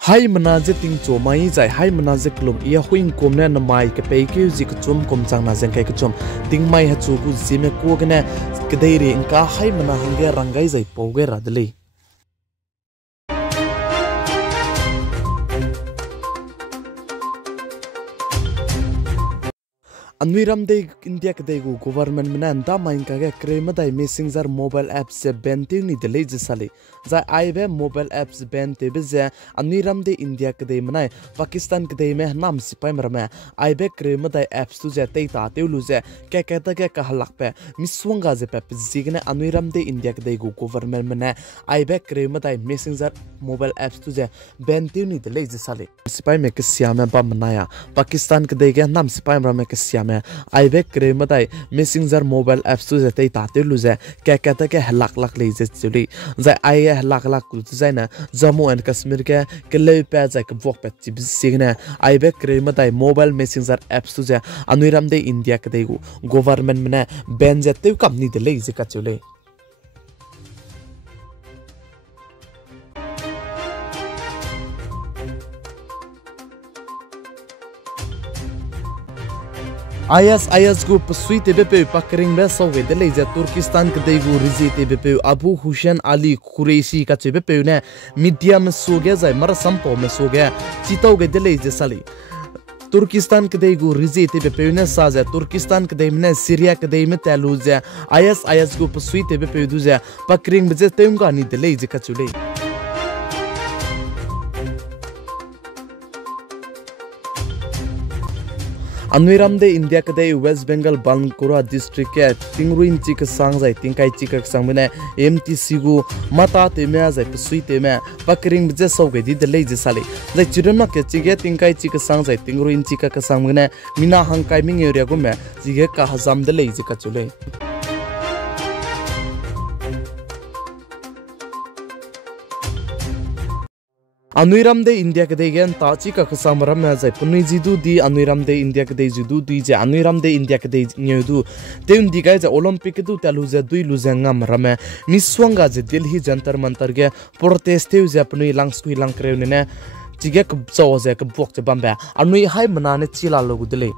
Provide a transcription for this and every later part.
Hai menaje ting comai jai hai menaje klum ia huing komne na mai ke pei ke ji ku chum kom chang na jeng kai ku chum ting mai ha chu ku ji me ko gane kedai re inka hai mena hange rangai jai poge radli Anwiram de India kedai gu government mena anda main ka ge krema dai messenger mobile apps se ban te ni de le jisali za aibe mobile apps ban te be ze Anwiram de India kedai mena Pakistan kedai me nam sipai marame aibe krema dai apps tu je te ta te lu je ke ta ke ka halak pe miswanga je pe jigne Anwiram de India kedai gu government mena aibe krema dai messenger mobile apps tu je ban te ni de le jisali sipai me ke siame ba manaya Pakistan kedai ge nam sipai marame ke siame aibe krema dai messenger mobile apps tu je te ta te lu je ke ta ke halak lak le je chuli za ai halak lak ku zaina Jammu and Kashmir ke le pe ja ke vok pe chi signe aibe krema dai mobile messenger apps tu je Anwiram de India ke dei gu government mena ban je te kam ni de le je ka chule IS gu pasui tebe pe pakring be so ge dele ja Turkistan ke dei gu rizi tebe pe Abu Hussein Ali Qureshi ka chebe pe ne media me so ge zai mar sampo me so ge chito ge dele je sali Turkistan ke dei gu rizi tebe pe ne sa ja Turkistan ke dei ne Syria ke dei me talu ja IS gu pasui tebe pe du ja pakring be je teum ga ni dele je ka chule Anwiram de India ke dei West Bengal Bankura district ke Tingruin chi ke sang jai tingkai chi ke sang mene MTC gu mata te me jai pusui te me pakring je so ge di de le je sali jai chirna ke chi ge tingkai chi ke sang jai Tingruin chi ke sang mene mina hang kai ming area gu me ji ge ka hazam de le je ka chule Anwiram de India ke dei gen tachi ka khasamaram me jai punui jidu di Anwiram de India ke dei jidu di je Anwiram de India ke dei nyedu teun di ga je Olympic du talu je dui lu je ngam rame miswanga je Delhi jantar mantar ge protest te je punui langskui lang kreu ne chige k chaw je k bok je bamba anui hai manane chila logu dele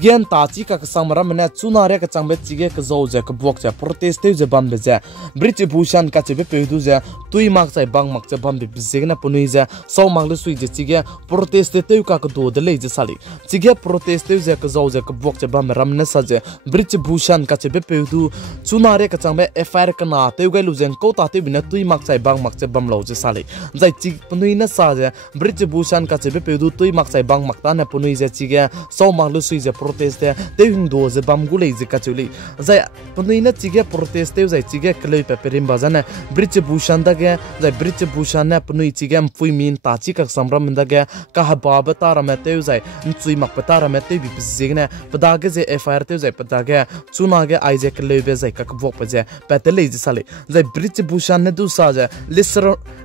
Gian tachi ka samara mena chunare ka changbe chige ka zo je ka bok je protest te je bam be je British Bhushan ka chebe pe du je tui mak chai bang mak che bam be bizegna punui je so mang le sui je chige protest te ka ka do de le je sali chige protest te je ka zo je ka bok je bam ram ne sa je British Bhushan ka chebe pe du chunare ka changbe FIR ka na te ga lu jen ko ta te bina tui mak chai bang mak che bam lo je sali jai chi punui na sa je British Bhushan ka chebe pe du tui mak chai bang mak ta na punui je chige so mang le sui je protest te hing do je bam gu le je ka chuli zai punui na chige protest te zai chige klei pe perim bazana British Bhushan da ge zai British Bhushan na punui chige am fui min ta chi ka samram da ge ka ha ba ba ta ra me te zai chui mak pa ta ra me te bi zigne pada ge je FIR te zai pada ge chuna ge ai je klei be zai ka vok pa je pe te le je sale zai British Bhushan ne du sa je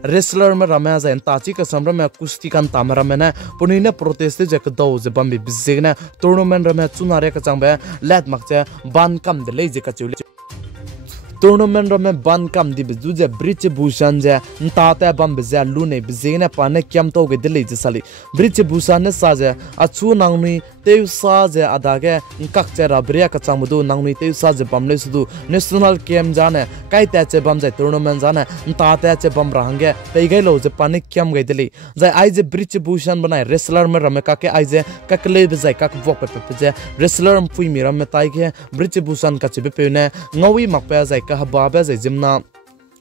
wrestler me rama zai ta chi ka samram me kusti kan ta ma rama na punui na protest te je ka do je bam bi zigne tournament rama chunare ka changbe lat makche ban kam de leje ka chuli tournament ro me ban kam di bizu je British Bhushan je nta ta bam be ja lu ne bizene pane kyam to ge de leje sali British Bhushan ne sa je achu nangmi te sa je ada ge kak che ra bria ka changmu nangmi te sa je bam le su national game jane kai ta che bam je tournament jane nta ta che bam rahange pe ge lo je pane kyam ge de le jai ai je British Bhushan banai wrestler me rame ka ke ai je ka kle be jai ka vok pe je wrestler am fui mi ram me tai ge British Bhushan ka che be pe ne ngawi mak pe jai ka ba ba je jimna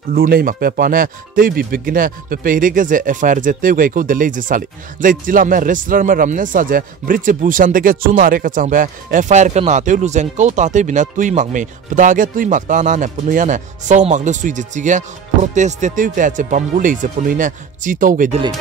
lu nei mak pe pa ne te bi bigine pe pe re ge je FIR je te gai ko de le je sali jai chila me wrestler me ramne sa je British Bhushan de ge chunare ka changbe FIR ka na te lu jeng ko ta te bina tui mak me pada ge tui mak ta na ne punuya ne so mak le sui je chi ge protest te te che bam gu le je punui ne chi to ge de le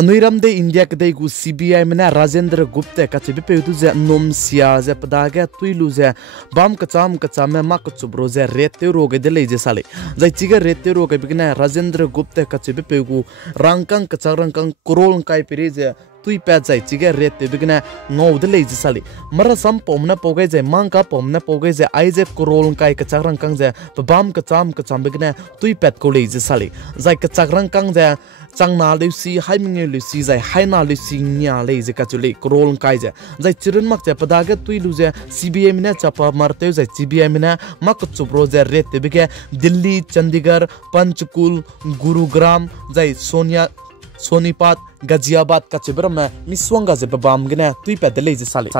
Anwiram de India ke dei gu CBI mena Rajendra Gupta ka chebe pe du je nom sia je pada ge tuilu je bam ka cham me mak chubro je rete ro ge de le je sale jai chige rete ro ge bigna Rajendra Gupta ka chebe pe gu rangkang ka charangkang korol kai pire je tui pet zai chige red te bigna ngau de lei sali mara sam pomna pogai je mangka pomna pogai je ai je krol kai ka chakrang kang je babam ka cham bigna tui pet ko lei sali zai ka chakrang kang je changna leusi haiming leusi zai haina leusi nya lei je ka chule krol kai je zai chirun mak je padaga tui lu je CBM na chapa marte zai CBM na mak chupro je red te bige Delhi Chandigarh Panchkul Gurugram zai Sonipat Ghaziabad ka chibram na miswanga je babam gina tui pet de lei je sali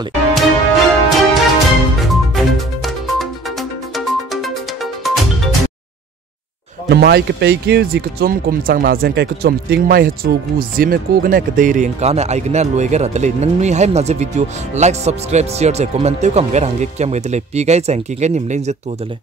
namai ke peike ji ka chom kum chang na jeng kai ka chom ting mai ha chu gu jime ko gna ka dei reng ka na ai gna loi ga ratale nang nui haim na je video like subscribe share je comment te kam ga rang ge kyam ge dele pi gai chang ki ge nim len je to dele